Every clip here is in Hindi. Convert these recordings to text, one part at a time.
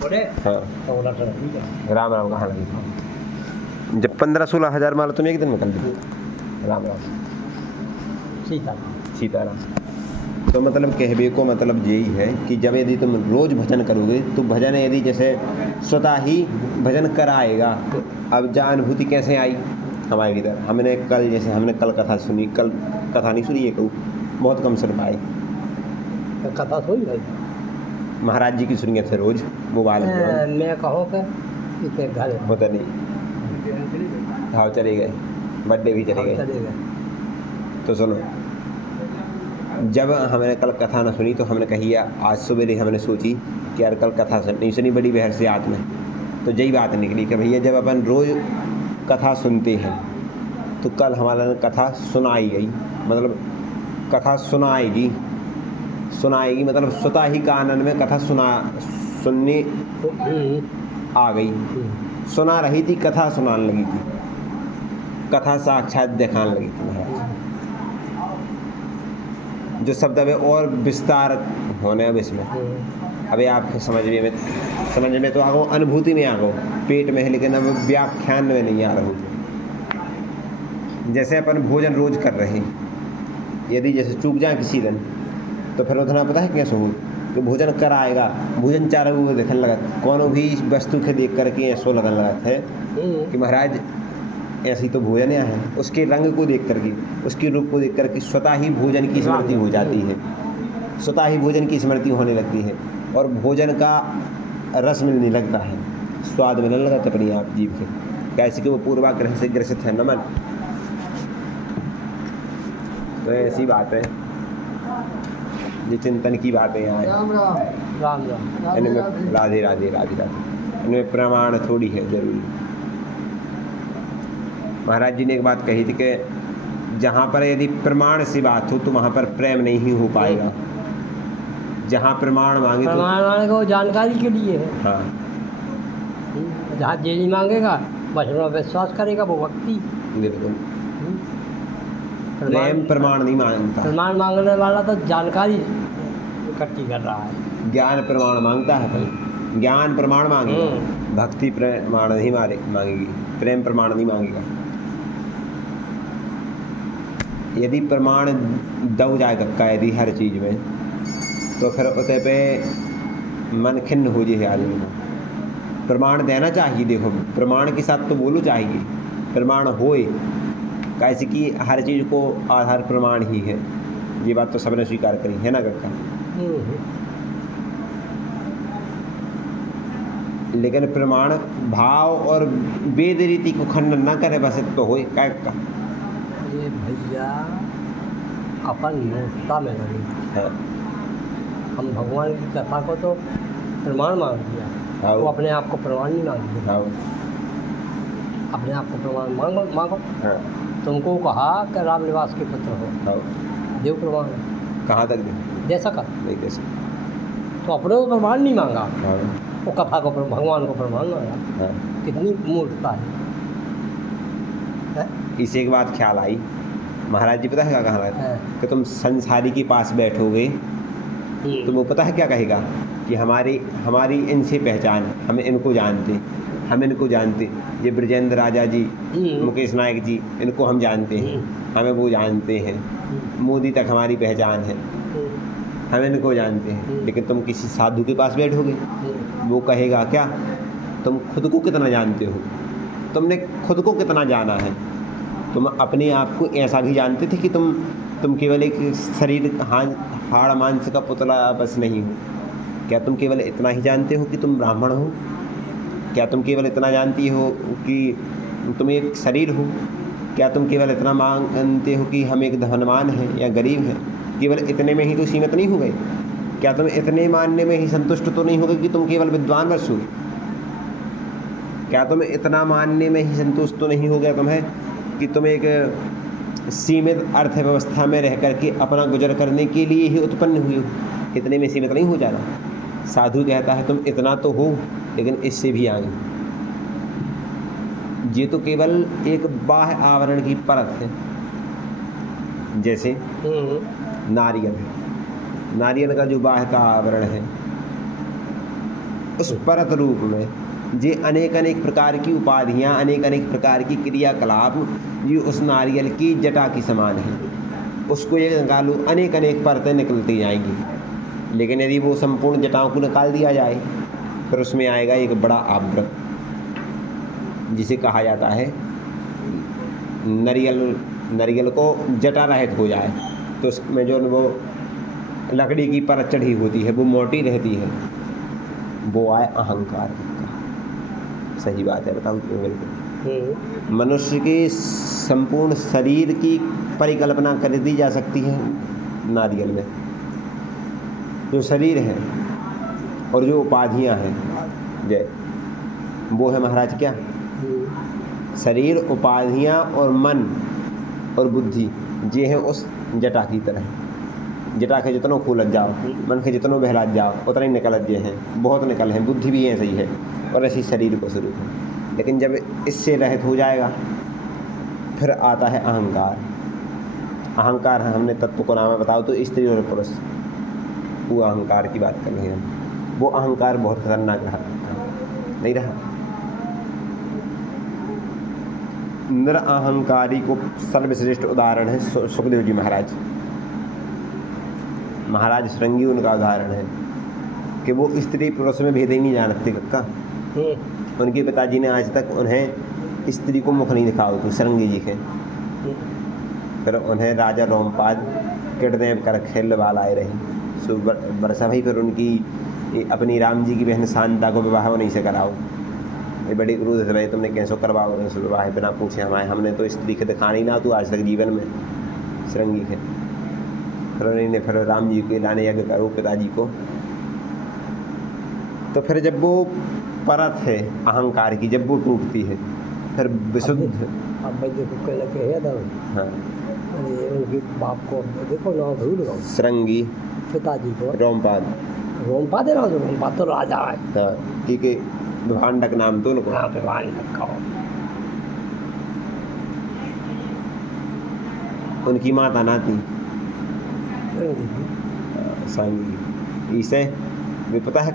हाँ राम राम कहाँ लगी? जब 15-16 हज़ार माला तुम एक दिन में कर दी। राम राम सीताराम। तो मतलब कहबे को मतलब यही है कि जब यदि तुम रोज़ भजन करोगे तो भजन यदि जैसे स्वतः ही भजन कराएगा। अब जा अनुभूति कैसे आई हमारे भीतर? हमने कल कथा सुनी, कल कथा नहीं सुनी है, कहूँ बहुत कम सुन पाए। कथा सुन भाई महाराज जी की सुनिए थे रोज़ मोबाइल में। मैं कहूँ कि घर होता नहीं, हाँ चले गए, बर्थडे भी चले गए। तो सुनो, जब हमने कल कथा न सुनी तो हमने कही आज सवेरे हमने सोची कि यार कल कथा नहीं सुनी, बड़ी बहर से आत्म है। तो यही बात निकली कि भैया जब अपन रोज़ कथा सुनते हैं तो कल हमारा कथा सुनाई गई, मतलब कथा सुनाएगी मतलब स्वतः ही कानन में कथा सुनने आ गई। सुना रही थी, कथा सुनाने लगी थी, कथा साक्षात दिखाने लगी थी महाराज। जो शब्द अब और विस्तार होने अब इसमें अभी आप समझ में तो आ गो, अनुभूति में आ गो, पेट में है लेकिन अब व्याख्यान में नहीं आ रहा। जैसे अपन भोजन रोज कर रहे हैं, यदि जैसे चूक जाए किसी दिन तो फिर उतना पता है कैसे हो कि भोजन कर आएगा, भोजन चारों को देखने लगा, कौन भी वस्तु के देख करके ऐसो लगने लगा है कि महाराज ऐसी तो भोजन है। उसके रंग को देख करके, उसके रूप को देख करके स्वतः ही भोजन की स्मृति हो जाती है, स्वतः ही भोजन की स्मृति होने लगती है और भोजन का रस मिलने लगता है, स्वाद मिलने लगता है अपनी आप जीव के। कैसे कि वो पूर्वाग्रह से ग्रसित है नमन। तो ऐसी बात है, ये चिंतन की बातें यहाँ हैं। इनमें राधे राधे राधे राधे, इनमें प्रमाण थोड़ी है जरूरी। महाराज जी ने एक बात कही थी कि जहाँ पर यदि प्रमाण से बात हो तो वहाँ पर प्रेम नहीं हो पाएगा। जहाँ प्रमाण मांगे तो जानकारी के लिए है। हाँ, जहाँ जे नहीं मांगेगा बस विश्वास करेगा वो भक्ति। बिल्कुल प्रेम प्रमाण नहीं मांगता। प्रमाण मांगने वाला तो जानकारी इकट्ठी कर रहा है। ज्ञान प्रमाण मांगता है, भाई ज्ञान प्रमाण मांगेगा, भक्ति प्रमाण नहीं मांगेगी, प्रेम प्रमाण नहीं मांगेगा। यदि प्रमाण दब जाए कक्का यदि हर चीज़ में तो फिर उते पे मन खिन्न हो जाए आदमी को। प्रमाण देना चाहिए, देखो प्रमाण के साथ तो बोलो चाहिए, प्रमाण होए, कैसे कि हर चीज़ को आधार प्रमाण ही है। ये बात तो सबने स्वीकार करी है ना कक्का। लेकिन प्रमाण भाव और वेद रीति को खंडन ना करे, बस तो होए का ये भैया अपन मूर्खता में नहीं। हाँ। हम भगवान की कथा को तो प्रमाण मान दिया, वो अपने आप को प्रमाण नहीं मान दिया। हाँ। अपने आप को प्रमाण मांगो। हाँ। तुमको कहा कि राम निवास के पुत्र हो, हाँ। देव प्रमाण कहाँ तक दे सका? नहीं दे सका। तो अपने को प्रमाण नहीं मांगा, हाँ। वो कथा को भगवान को प्रमाण मांगा। हाँ। कितनी मूर्खता है। इसी एक बात ख्याल आई, महाराज जी पता है क्या कहा है कि तुम संसारी के पास बैठोगे तो वो पता है क्या कहेगा कि हमारी इनसे पहचान, हमें इनको जानते, हम इनको जानते। ये ब्रजेंद्र राजा जी, मुकेश नायक जी, इनको हम जानते हैं, हमें वो जानते हैं। मोदी तक हमारी पहचान है, हम इनको जानते हैं। लेकिन तुम किसी साधु के पास बैठोगे, वो कहेगा क्या, तुम खुद को कितना जानते हो, तुमने खुद को कितना जाना है। तुम अपने आप को ऐसा भी जानते थे कि तुम केवल एक शरीर हाड़ मांस का पुतला बस नहीं हो। क्या तुम केवल इतना ही जानते हो कि तुम ब्राह्मण हो? क्या तुम केवल इतना जानती हो कि तुम एक शरीर हो? क्या तुम केवल इतना मानते हो कि हम एक धनवान हैं या गरीब हैं? केवल इतने में ही तो सीमित नहीं हो गए? क्या तुम इतने मानने में ही संतुष्ट तो नहीं हो गए कि तुम केवल विद्वान बस हो? क्या तुम इतना मानने में ही संतुष्ट तो नहीं हो गया तुम्हें कि तुम एक सीमित अर्थव्यवस्था में रह करके अपना गुजर करने के लिए ही उत्पन्न हुए हो? इतने में सीमित नहीं हो जाना। साधु कहता है तुम इतना तो हो लेकिन इससे भी आगे। ये तो केवल एक बाह्य आवरण की परत है। जैसे नारियल है, नारियल का जो बाह्य का आवरण है उस परत रूप में ये अनेक अनेक प्रकार की उपाधियाँ, अनेक अनेक प्रकार की क्रियाकलाप ये उस नारियल की जटा की समान है। उसको ये निकालो, अनेक अनेक परतें निकलती जाएंगी। लेकिन यदि वो संपूर्ण जटाओं को निकाल दिया जाए फिर उसमें आएगा एक बड़ा आवृत, जिसे कहा जाता है नारियल को जटा रहित हो जाए तो उसमें जो वो लकड़ी की परत चढ़ी होती है वो मोटी रहती है, वो आए अहंकार। सही बात है, बताओ क्यों? बिल्कुल मनुष्य के संपूर्ण शरीर की परिकल्पना कर दी जा सकती है नारियल में। जो शरीर है और जो उपाधियाँ हैं जय, वो है महाराज क्या? शरीर, उपाधियाँ और मन और बुद्धि, ये हैं उस जटा की तरह। जटा के जितनों फूलत जाओ, मन के जितनों बहलात जाओ, उतना ही निकलत जे हैं, बहुत निकल हैं। बुद्धि भी ऐसे ही है और ऐसी शरीर को स्वरूप है। लेकिन जब इससे रहित हो जाएगा फिर आता है अहंकार। अहंकार है, हमने तत्व को नाम बताओ तो स्त्री और पुरुष, वो अहंकार की बात कर रहे हैं। वो अहंकार बहुत खतरनाक रहा, नहीं रहा। निरअहंकारी को सर्वश्रेष्ठ उदाहरण है सुखदेव जी महाराज। महाराज श्रृंगी उनका उदाहरण है कि वो स्त्री पुरुष में भेद ही नहीं जानते कक्का। उनके पिताजी ने आज तक उन्हें स्त्री को मुख नहीं दिखाओ तो श्रृंगी जी के। फिर उन्हें राजा रोमपाद किडनैप कर खेल लाए रहे। सो बरसा भाई फिर उनकी अपनी राम जी की बहन शांता को विवाह नहीं से कराओ। ये बड़ी क्रूर है भाई, तुमने कैसे करवाओ विवाह बिना पूछे हमारे, हमने तो स्त्री के दिखा नहीं ना तू आज तक जीवन में श्रृंगी के। फिर उन्होंने फिर राम जी के लाने यज्ञ करो पिताजी को। तो फिर जब वो परत है अहंकार की, जब वो टूटती है फिर विशुद्ध। अब भाई देखो कल के है ना, हाँ उनके बाप को देखो ना, भूल गए श्रृंगी, पिताजी को रोमपाद। रोमपाद है ना, रोमपाद तो राजा है। हाँ ठीक है, विभांडक नाम तो उनको। हाँ विभांडक का। उनकी माता नाती सांगी इसे भी पता है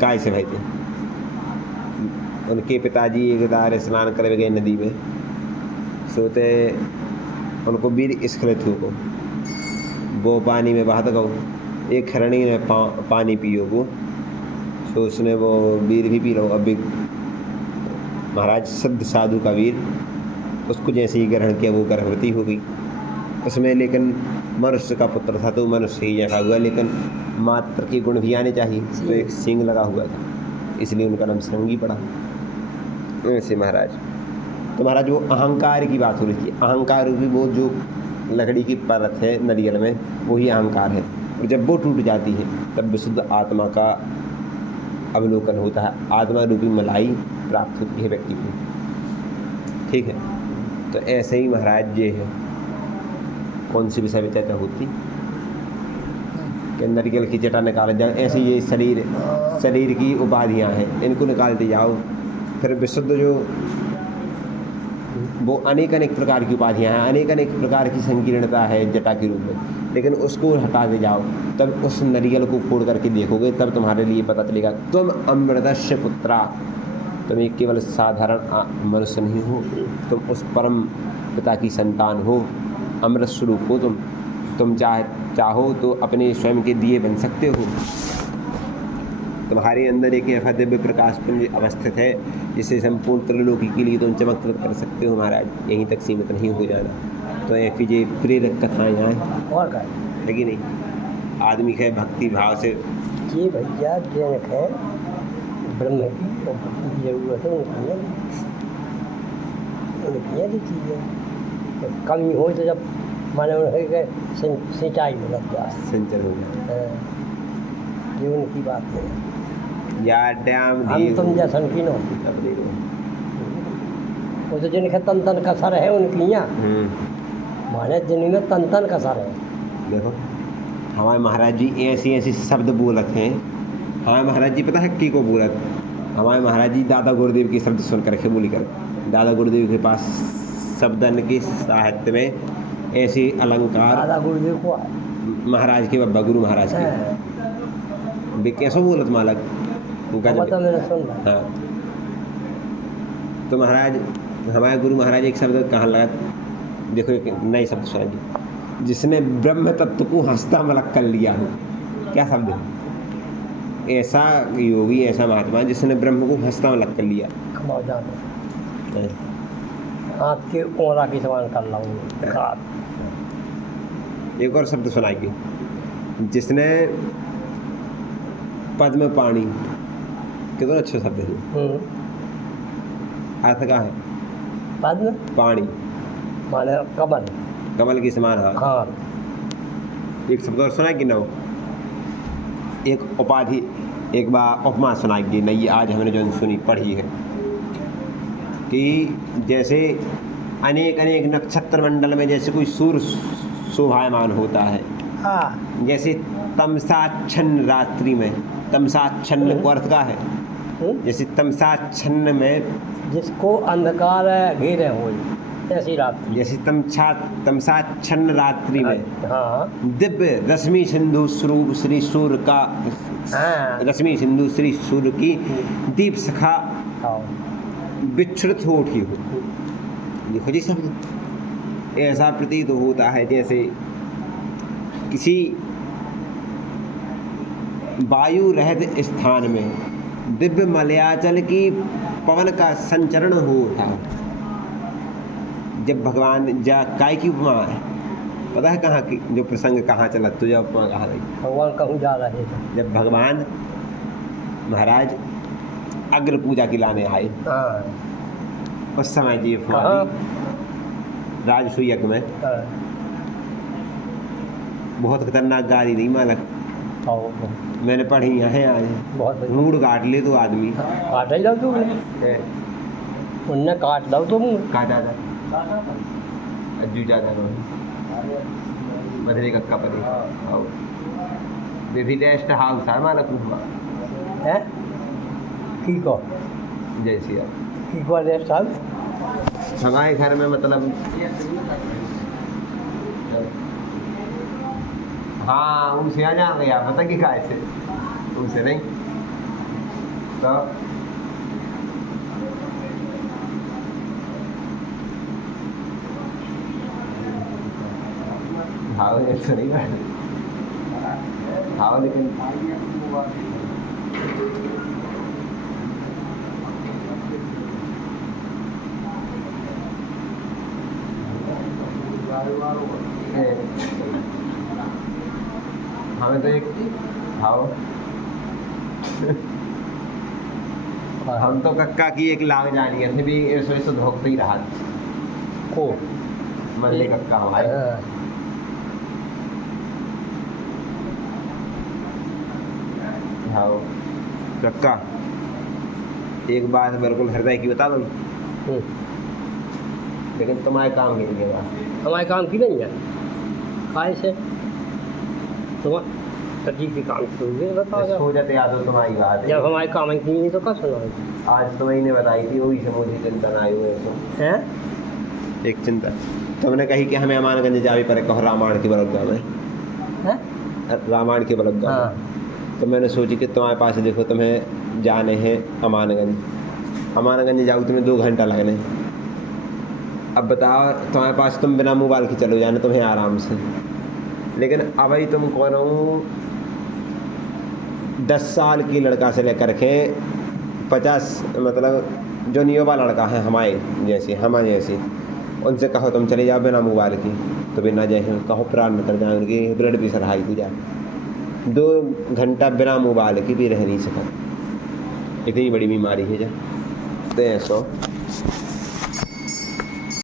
काहे से भाई थे। उनके पिताजी एक दार स्नान कर गए नदी में, सोते उनको वीर स्खलित हो को वो पानी में बहात गो। एक खरणी ने पानी पियो वो, तो उसने वो वीर भी पी लो। अब महाराज सिद्ध साधु का वीर, उसको जैसे ही ग्रहण किया वो गर्भवती हो गई उसमें। लेकिन मनुष्य का पुत्र था तो मनुष्य ही जैसा हुआ, लेकिन मात्र के गुण भी आने चाहिए, तो एक सींग लगा हुआ था, इसलिए उनका नाम श्रृंगी पड़ा। ऐसे महाराज तो महाराज वो अहंकार की बात हो रही थी। अहंकार भी वो जो लकड़ी की परत है नारियल में, वही अहंकार है। और जब वो टूट जाती है तब विशुद्ध आत्मा का अवलोकन होता है, आत्मा रूपी मलाई प्राप्त होती है व्यक्ति को। ठीक है, तो ऐसे ही महाराज ये है। कौन सी विषय चर्चा होती कि नारियल की जटा निकाल जाओ, ऐसे ये शरीर की उपाधियाँ हैं, इनको निकालते जाओ। फिर विशुद्ध जो वो अनेक अनेक प्रकार की उपाधियाँ हैं, अनेक अनेक प्रकार की संकीर्णता है जटा के रूप में, लेकिन उसको हटा दे जाओ, तब उस नारियल को फोड़ करके देखोगे, तब तुम्हारे लिए पता चलेगा तुम अमृतस्य पुत्रा। तुम एक केवल साधारण मनुष्य नहीं हो, तुम उस परम पिता की संतान हो, अमृत स्वरूप हो तुम चाहो तो अपने स्वयं के दिए बन सकते हो। तुम्हारे अंदर एक ऐसा दिव्य प्रकाश पुंज अवस्थित है जिससे संपूर्ण त्रिलोकी के लिए तुम चमत्कृत कर सकते हो महाराज। यहीं तक सीमित नहीं हो जाना। तो ऐसी जो प्रेरक कथाएँ हैं और क्या है कि नहीं, आदमी है भक्ति भाव से ये भैया जनक है ब्रह्म की और भक्ति की जरूरत है। उनकी चीज़ें तो कमी हो तो जब माने उनके सिंचाई में लग जाए, सिंचन हो जाए, ये उनकी बात है। या डैम हम तुम जैसा की नो वो तो जिनके तन तन कसर है उनकी यहाँ माने जिनमें तन तन कसर है। देखो हमारे महाराज जी ऐसी ऐसी शब्द बोलत हैं। हमारे महाराज जी पता है की को बोलत, हमारे महाराज जी दादा गुरुदेव के शब्द सुन कर बोली कर। दादा गुरुदेव के पास शब्दन के साहित्य में ऐसे अलंकार, दादा गुरुदेव को महाराज के बब्बा गुरु महाराज के वे कैसो बोलत मालक बता, मैंने सुन रहा। हाँ, तो महाराज हमारे गुरु महाराज एक शब्द कहाँ लगा, देखो एक नए शब्द सुनाइए, जिसने ब्रह्म तत्व को हंसता मलक कर लिया हो। क्या शब्द है? ऐसा योगी, ऐसा महात्मा जिसने ब्रह्म को हंसता मलक कर लिया। हाथ के ओरा की समान कर रहा हूँ। एक और शब्द सुनाइए, जिसने पद्म पाणी, कितना अच्छा शब्द है। अर्थ का है पद्म पाणी माने कमल, कमल की समान। हाँ, एक शब्द और सुनाएगी ना, एक उपाधि, एक बार उपमा सुनाएगी नहीं, आज हमने जो सुनी पढ़ी है कि जैसे अनेक अनेक नक्षत्र मंडल में जैसे कोई सूर्य शोभायमान होता है। हाँ, जैसे तमसाच्छन्न रात्रि में, तमसाच्छन्न को अर्थ का है, जैसे तमसाच्छन्न में जिसको अंधकार घेरे हो, ऐसी रात्रि, जैसे तमसाच्छन्न रात्रि में हाँ, दिव्य रश्मि सिंधु स्वरूप श्री सूर्य का, हाँ, रश्मि सिंधु श्री सूर्य की दीप सखा विच्छृत हो उठी हो। देखो जी सब, ऐसा प्रतीत होता है जैसे किसी वायु रहित स्थान में दिव्य मलयाचल की पवन का संचरण होता। जब भगवान काय की उपमा है, पता है कहाँ की जो प्रसंग कहाँ चला, तो जब उपमा कहाँ रही, भगवान कहूँ जा रहे थे, जब भगवान महाराज अग्र पूजा की लाने आए। हाँ। उस समय जी राजसूय यज्ञ में। हाँ। बहुत खतरनाक गाली नहीं मालक, मैंने पढ़ी है आज, बहुत मूड काट ले तो आदमी काट ही लो तू, उनने काट लो तुम, काटा था अज्जू ज्यादा मधुरे कक्का पति बेबी रेस्ट हाउस है मालक है की को जैसी की को रेस्ट हाउस हमारे घर में, मतलब हाँ उनसे आ जा गया, पता कि खाए से उनसे नहीं तो हाँ ऐसा नहीं हाँ, लेकिन हमें तो एक खाओ हम तो कक्का की एक लाग जानी है भी ऐसे धोखते ही रहा को मल्ले कक्का हमारे। खाओ कक्का, एक बात बिल्कुल हृदय की बता दो, लेकिन तुम्हारे काम की नहीं है, हमारे काम की नहीं है, खाए से तुम सब्जी के काम सुनोगे, बताओ हो जाते याद हो तुम्हारी बात, जब हमारे काम की नहीं तो कब सुनो। आज तो मैंने बताई थी, वही से मुझे चिंतन आई हुए तो हैं, एक चिंता तुमने कही कि हमें अमानगंज जावे पर कहो रामायण के बलग्गा में, रामायण के बलग्गा। हाँ। तो मैंने सोची कि तुम्हारे पास देखो तुम्हें जाने हैं अमानगंज, अमानगंज जाओ तुम्हें 2 घंटा लगने, अब बताओ तुम्हारे पास तुम बिना मोबाइल के चलो जाने तुम्हें आराम से, लेकिन अब ही तुम कौन हो 10 साल की लड़का से लेकर के 50 मतलब जो नियोबा लड़का है हमारे जैसे उनसे कहो तुम चले जाओ बिना मोबाइल की, तो बिना जैसे कहो प्राण कर जाए, उनकी ब्लड प्रेशर हाई हो जाए, 2 घंटा बिना मोबाइल की भी रह नहीं सका, इतनी बड़ी बीमारी है जा तो ऐसा।